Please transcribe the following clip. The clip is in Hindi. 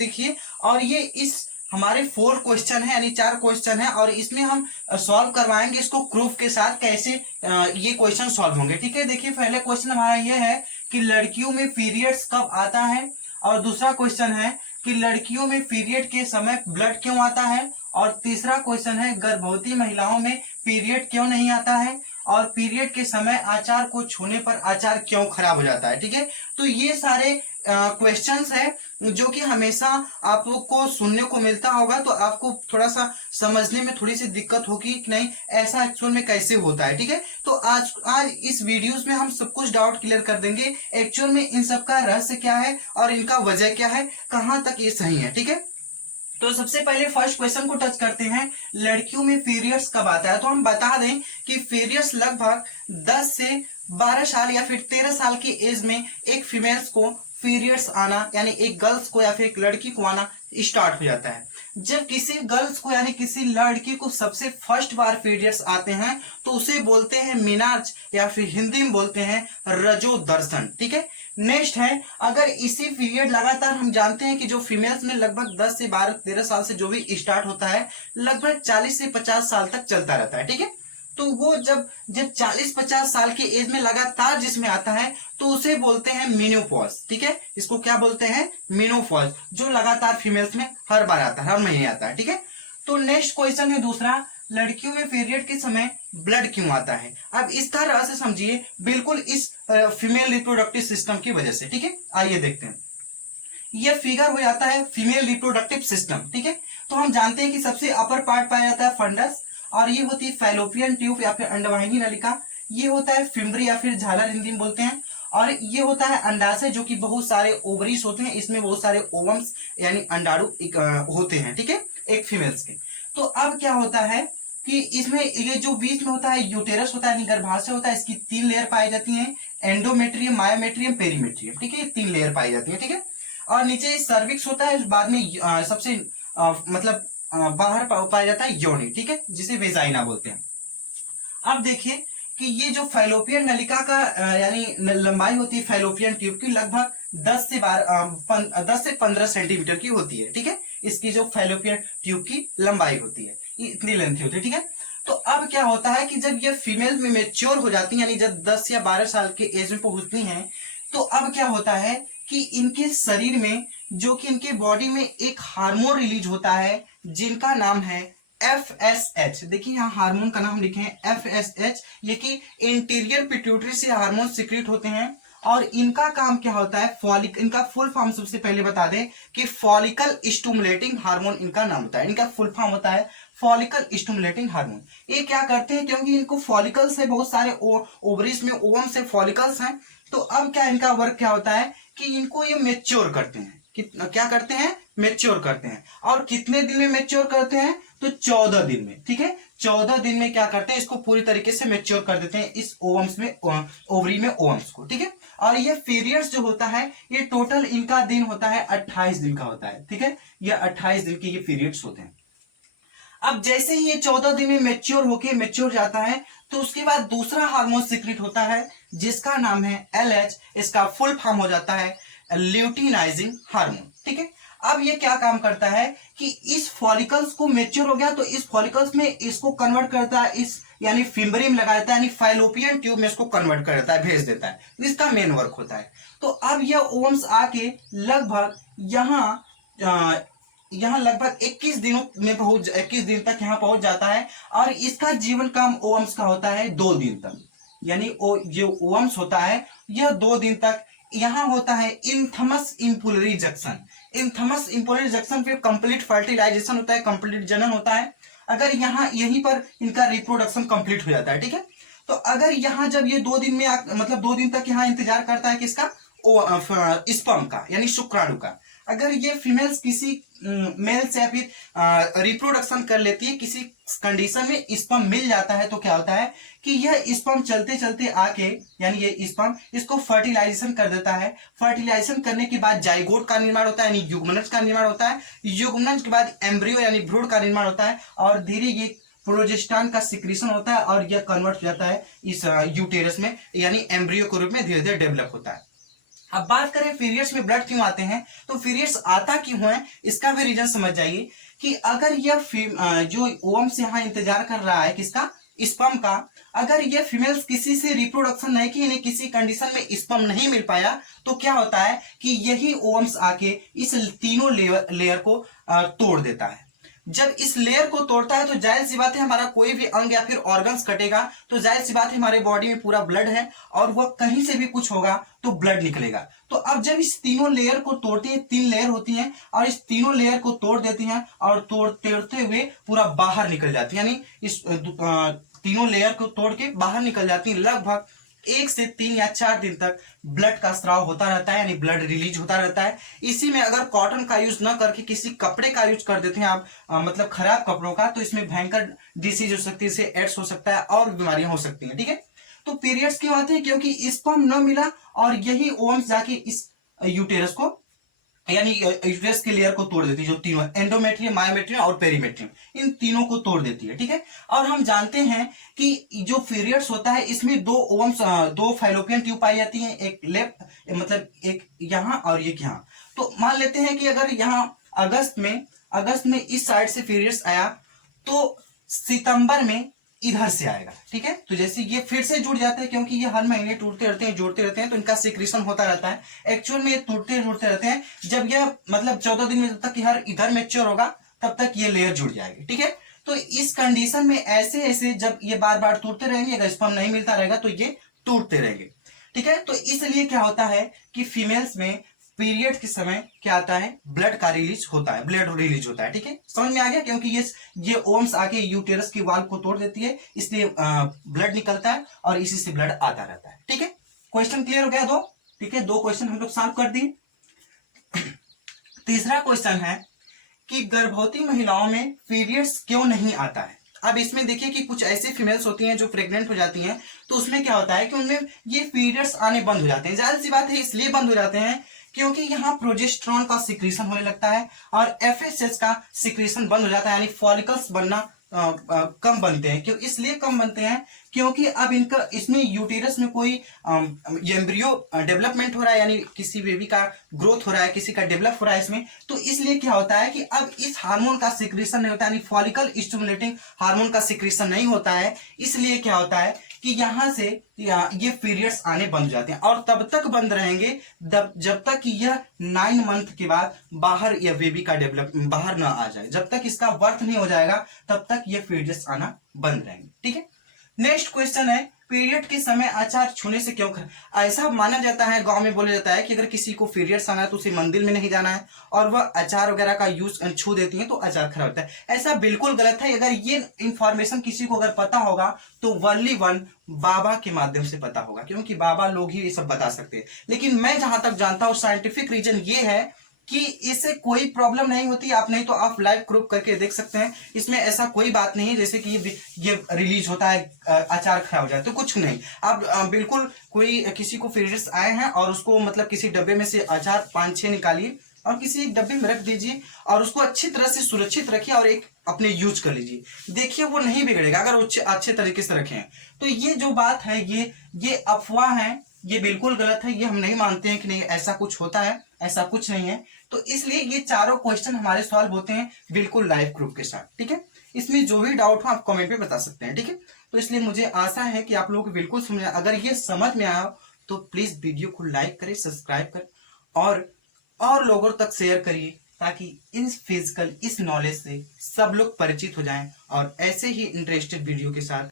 देखिए, और ये इस हमारे 4 क्वेश्चन है यानी 4 क्वेश्चन है, और इसमें हम सॉल्व करवाएंगे इसको प्रूफ के साथ कैसे ये क्वेश्चन सॉल्व होंगे। ठीक है, देखिए पहले क्वेश्चन हमारा ये है कि लड़कियों में पीरियड्स कब आता है, और दूसरा क्वेश्चन है कि लड़कियों में पीरियड के समय ब्लड क्यों आता है, और तीसरा क्वेश्चन है गर्भवती महिलाओं में पीरियड क्यों नहीं आता है, और पीरियड के समय आचार को छूने पर आचार क्यों खराब हो जाता है। ठीक है, तो ये सारे क्वेश्चंस है जो कि हमेशा आपको सुनने को मिलता होगा, तो आपको थोड़ा सा समझने में थोड़ी सी दिक्कत होगी कि नहीं ऐसा एक्चुअल में कैसे होता है। ठीक है, तो आज इस वीडियोस में हम सब कुछ डाउट क्लियर कर देंगे, एक्चुअल में इन सब का रहस्य क्या है और इनका वजह क्या है, कहां तक ये सही है। ठीक है, तो सबसे पहले फर्स्ट क्वेश्चन को टच करते हैं, लड़कियों में पीरियड्स कब आता है। तो हम बता दें कि पीरियड्स लगभग 10 से 12 साल या फिर 13 साल की एज में एक फीमेल्स को पीरियड्स आना यानी एक गर्ल्स को या फिर एक लड़की को आना स्टार्ट हो जाता है। जब किसी गर्ल्स को यानी किसी लड़की को सबसे फर्स्ट बार पीरियड्स आते हैं तो उसे बोलते हैं मीनार्च या फिर हिंदी में बोलते हैं रजो दर्शन। ठीक है, नेक्स्ट है, अगर इसी पीरियड लगातार हम जानते हैं कि जो फीमेल्स में लगभग 10 से 12-13 साल से जो भी स्टार्ट होता है लगभग 40 से 50 साल तक चलता रहता है। ठीक है, तो वो जब 40-50 साल की एज में लगातार जिसमें आता है तो उसे बोलते हैं मेनोपॉज। ठीक है, इसको क्या बोलते हैं, मेनोपॉज, जो लगातार फीमेल्स में हर बार आता है, हर महीने आता है। ठीक है, तो नेक्स्ट क्वेश्चन है दूसरा, लड़कियों में पीरियड के समय ब्लड क्यों आता है। अब इसका रहस्य समझिए, बिल्कुल इस फीमेल रिप्रोडक्टिव सिस्टम की वजह से। ठीक है, आइए देखते हैं, यह फिगर हो जाता है फीमेल रिप्रोडक्टिव सिस्टम। ठीक है, तो हम जानते हैं कि सबसे अपर पार्ट पाया जाता है फंडस, और ये होती है फैलोपियन ट्यूब या फिर अंडवाहिनी नलिका, ये होता है फिम्बरी या फिर झालर हिंदी में बोलते हैं, और ये होता है अंडाशय जो कि बहुत सारे ओवरीज होते हैं, इसमें बहुत सारे ओवम्स यानी अंडाणु होते हैं। ठीक है, एक फीमेल्स के। तो अब क्या होता है कि इसमें ये जो बीच में होता है यूटेरस होता है यानी गर्भाशय होता है, इसकी 3 लेयर पाई जाती हैं, एंडोमेट्रियम, मायोमेट्रियम, पेरीमेट्रियम। ठीक है, 3 लेयर पाई जाती है। ठीक है, और नीचे सर्विक्स होता है, बाद में सबसे मतलब बाहर पाया जाता है योनि। ठीक है, जिसे वेजाइना बोलते हैं। अब देखिए कि ये जो फैलोपियन नलिका का यानी लंबाई होती है फैलोपियन ट्यूब की लगभग 10 से 15 सेंटीमीटर की होती है। ठीक है, इसकी जो फैलोपियन ट्यूब की लंबाई होती है इतनी लेंथ होती है। ठीक है, तो अब क्या होता है कि जब ये फीमेल में मेच्योर हो जाती है यानी जब 10 या 12 साल के एज में पहुंचती हैं, तो अब क्या होता है कि इनके शरीर में जो कि इनके बॉडी में एक हार्मोन रिलीज होता है जिनका नाम है FSH। देखिए यहाँ हार्मोन का नाम लिखे हैं FSH, ये कि इंटीरियर पिट्यूटरी से हार्मोन सिक्रीट होते हैं, और इनका काम क्या होता है, इनका फुल फॉर्म सबसे पहले बता दें कि फॉलिकल स्टिमुलेटिंग हार्मोन इनका नाम होता है। इनका फुल फॉर्म होता है फॉलिकल स्टिमुलेटिंग हार्मोन। ये क्या करते हैं, क्योंकि इनको फॉलिकल्स है, बहुत सारे ओवरीज में ओवम से फॉलिकल्स हैं, तो अब क्या इनका वर्क क्या होता है कि इनको ये मेच्योर करते हैं। क्या करते हैं, मेच्योर करते हैं, और कितने दिन में मेच्योर करते हैं, तो 14 दिन में। ठीक है, 14 दिन में क्या करते हैं, इसको पूरी तरीके से मेच्योर कर देते हैं इस ओवम्स में, ओवरी में ओवम्स को। ठीक है, और ये पीरियड्स जो होता है ये टोटल इनका दिन होता है 28 दिन का होता है। ठीक है, ये 28 दिन के ये पीरियड्स होते हैं। अब जैसे ही ये 14 दिन में मेच्योर जाता है तो उसके बाद दूसरा हार्मोन सिक्रेट होता है जिसका नाम है LH, इसका फुल फॉर्म हो जाता है ल्यूटिनाइजिंग हार्मोन। ठीक है, अब ये क्या काम करता है कि इस फॉलिकल्स को मेच्योर हो गया तो इस फॉलिकल्स में इसको कन्वर्ट करता है, इस यानी फिम्बरी में लगा देता है, यानी फैलोपियन ट्यूब में इसको कन्वर्ट कर देता है, भेज देता है, इसका मेन वर्क होता है। तो अब यह ओम्स आके लगभग यहाँ लगभग 21 दिनों में 21 दिन तक यहाँ पहुंच जाता है, और इसका जीवन काल ओवम्स का होता है 2 दिन तक, यानी जो ओवम्स होता है यह 2 दिन तक यहाँ होता है इंथमस इम्पुलरी जंक्शन। इंथमस इम्पुलरी जंक्शन फिर कंप्लीट फर्टिलाइजेशन होता है, कंप्लीट जनन होता है, अगर यहाँ यहीं पर इनका रिप्रोडक्शन कंप्लीट हो जाता है। ठीक है, तो अगर यहाँ जब ये 2 दिन में मतलब 2 दिन तक यहाँ इंतजार करता है किसका, स्पर्म का यानी शुक्राणु का, अगर ये फीमेल्स किसी मेल से या फिर रिप्रोडक्शन कर लेती है, किसी कंडीशन में स्पर्म मिल जाता है, तो क्या होता है कि यह स्पर्म चलते चलते आके यानी ये स्पर्म इसको फर्टिलाइजेशन कर देता है। फर्टिलाइजेशन करने के बाद जाइगोट का निर्माण होता है, यानी युग्मनज का निर्माण होता है, युग्मनज के बाद एम्ब्रियो यानी भ्रूण का निर्माण होता है, और धीरे ये प्रोजेस्टेरॉन का सिक्रीशन होता है और यह कन्वर्ट हो जाता है इस यूटेरस में, यानी एम्ब्रियो के रूप में धीरे धीरे डेवलप होता है। अब बात करें पीरियड्स में ब्लड क्यों आते हैं, तो पीरियड्स आता क्यों है इसका भी रीजन समझ जाइए कि अगर यह जो ओवम से यहाँ इंतजार कर रहा है किसका, स्पर्म का, अगर ये फीमेल्स किसी से रिप्रोडक्शन नहीं की, इन्हें किसी कंडीशन में स्पर्म नहीं मिल पाया, तो क्या होता है कि यही ओवम्स आके इस तीनों लेयर को तोड़ देता है। जब इस लेयर को तोड़ता है तो जाहिर सी बात है हमारा कोई भी अंग या फिर ऑर्गन्स कटेगा, तो जाहिर सी बात है हमारे बॉडी में पूरा ब्लड है और वह कहीं से भी कुछ होगा तो ब्लड निकलेगा। तो अब जब इस तीनों लेयर को तोड़ती है, 3 लेयर होती हैं और इस तीनों लेयर को तोड़ देती हैं और तोड़ते हुए पूरा बाहर निकल जाती है, यानी इस तीनों लेयर को तोड़ के बाहर निकल जाती है। लगभग 1 से 3 या 4 दिन तक ब्लड का स्राव होता रहता है, यानी ब्लड रिलीज होता रहता है। इसी में अगर कॉटन का यूज न करके किसी कपड़े का यूज कर देते हैं आप, मतलब खराब कपड़ों का, तो इसमें भयंकर डिसीज हो सकती है, इससे एड्स हो सकता है और बीमारियां हो सकती हैं। ठीक है, तो पीरियड्स क्यों आते हैं, क्योंकि स्पर्म न मिला और यही ओवम्स जाके इस यूटेरस को, यानी यूटेरस के लेयर को तोड़ देती है, जो तीनों एंडोमेट्रियम, मायोमेट्रियम और पेरीमेट्रियम, इन तीनों को तोड़ देती है। ठीक है, और हम जानते हैं कि जो पीरियड्स होता है इसमें 2 ओवम्स, 2 फैलोपियन ट्यूब पाई जाती हैं, एक लेफ्ट मतलब एक यहाँ और एक यहाँ। तो मान लेते हैं कि अगर यहाँ अगस्त में इस साइड से पीरियड्स आया तो सितंबर में इधर से आएगा। ठीक है, तो जैसे ये फिर से जुड़ जाते हैं, क्योंकि ये हर महीने टूटते रहते हैं, जोड़ते रहते हैं, तो इनका सिक्रीशन होता रहता है। एक्चुअल में ये टूटते जुड़ते रहते हैं, जब यह मतलब 14 दिन में जब तक हर इधर मैच्योर होगा तब तक ये लेयर जुड़ जाएगी। ठीक है, तो इस कंडीशन में ऐसे ऐसे जब ये बार बार टूटते रहेंगे, अगर स्पर्म नहीं मिलता रहेगा तो ये टूटते रहेंगे। ठीक है, तो इसलिए क्या होता है कि फीमेल्स में पीरियड के समय क्या आता है, ब्लड का रिलीज होता है, ब्लड रिलीज होता है। ठीक है, समझ में आ गया, क्योंकि ये ओम्स आके यूटेरस की वाल्व को तोड़ देती है, इसलिए ब्लड निकलता है और इसी से ब्लड आता रहता है। ठीक है, क्वेश्चन क्लियर हो गया 2। ठीक है, 2 क्वेश्चन हम लोग सॉल्व कर दिए। तीसरा क्वेश्चन है कि गर्भवती महिलाओं में पीरियड्स क्यों नहीं आता है। अब इसमें देखिए कि कुछ ऐसी फीमेल्स होती हैं जो प्रेग्नेंट हो जाती हैं, तो उसमें क्या होता है कि उनमें ये पीरियड्स आने बंद हो जाते हैं। जाहिर सी बात है इसलिए बंद हो जाते हैं क्योंकि यहाँ प्रोजेस्टेरॉन का सिक्रीशन होने लगता है और एफएसएच का सिक्रीशन बंद हो जाता है, यानी फॉलिकल्स बनना कम बनते हैं। क्यों इसलिए कम बनते हैं, क्योंकि अब इनका इसमें यूटेरस में कोई एम्ब्रियो डेवलपमेंट हो रहा है, यानी किसी बेबी का ग्रोथ हो रहा है, किसी का डेवलप हो रहा है इसमें। तो इसलिए क्या होता है कि अब इस हार्मोन का सिक्रीशन नहीं होता, यानी फॉलिकल स्टिमुलेटिंग हार्मोन का सिक्रीशन नहीं होता है। इसलिए क्या होता है कि यहां से ये पीरियड्स आने बंद हो जाते हैं और तब तक बंद रहेंगे जब तक कि यह 9 मंथ के बाद बाहर या बेबी का डेवलप बाहर ना आ जाए, जब तक इसका बर्थ नहीं हो जाएगा तब तक ये पीरियड्स आना बंद रहेंगे। ठीक है, नेक्स्ट क्वेश्चन है, पीरियड के समय अचार छूने से क्यों ऐसा माना जाता है, गांव में बोला जाता है कि अगर किसी को पीरियड्स आना है तो उसे मंदिर में नहीं जाना है और वह अचार वगैरह का यूज छू देती है तो अचार खराब होता है। ऐसा बिल्कुल गलत है। अगर ये इंफॉर्मेशन किसी को अगर पता होगा तो वनली वन बाबा के माध्यम से पता होगा, क्योंकि बाबा लोग ही ये सब बता सकते हैं। लेकिन मैं जहां तक जानता हूं साइंटिफिक रीजन ये है कि इससे कोई प्रॉब्लम नहीं होती। आप नहीं तो आप लाइव प्रूफ करके देख सकते हैं, इसमें ऐसा कोई बात नहीं है जैसे कि ये रिलीज होता है अचार खराब हो जाए तो कुछ नहीं। आप बिल्कुल कोई किसी को पीरियड्स आए हैं और उसको मतलब किसी डब्बे में से अचार 5-6 निकालिए और किसी एक डब्बे में रख दीजिए और उसको अच्छी तरह से सुरक्षित रखिए और एक अपने यूज कर लीजिए, देखिए वो नहीं बिगड़ेगा अगर अच्छे तरीके से रखें। तो ये जो बात है ये अफवाह है, ये बिल्कुल गलत है, ये हम नहीं मानते हैं कि नहीं ऐसा कुछ होता है, ऐसा कुछ नहीं है। तो इसलिए ये चारों क्वेश्चन हमारे सॉल्व होते हैं बिल्कुल लाइव प्रूफ के साथ। ठीक है, इसमें जो भी डाउट हो आप कमेंट में बता सकते हैं। ठीक है, तो इसलिए मुझे आशा है कि आप लोगों को बिल्कुल समझ, अगर ये समझ में आया तो प्लीज वीडियो को लाइक करें, सब्सक्राइब करें और लोगों तक शेयर करिए, ताकि इस नॉलेज से सब लोग परिचित हो जाएं और ऐसे ही इंटरेस्टेड वीडियो के साथ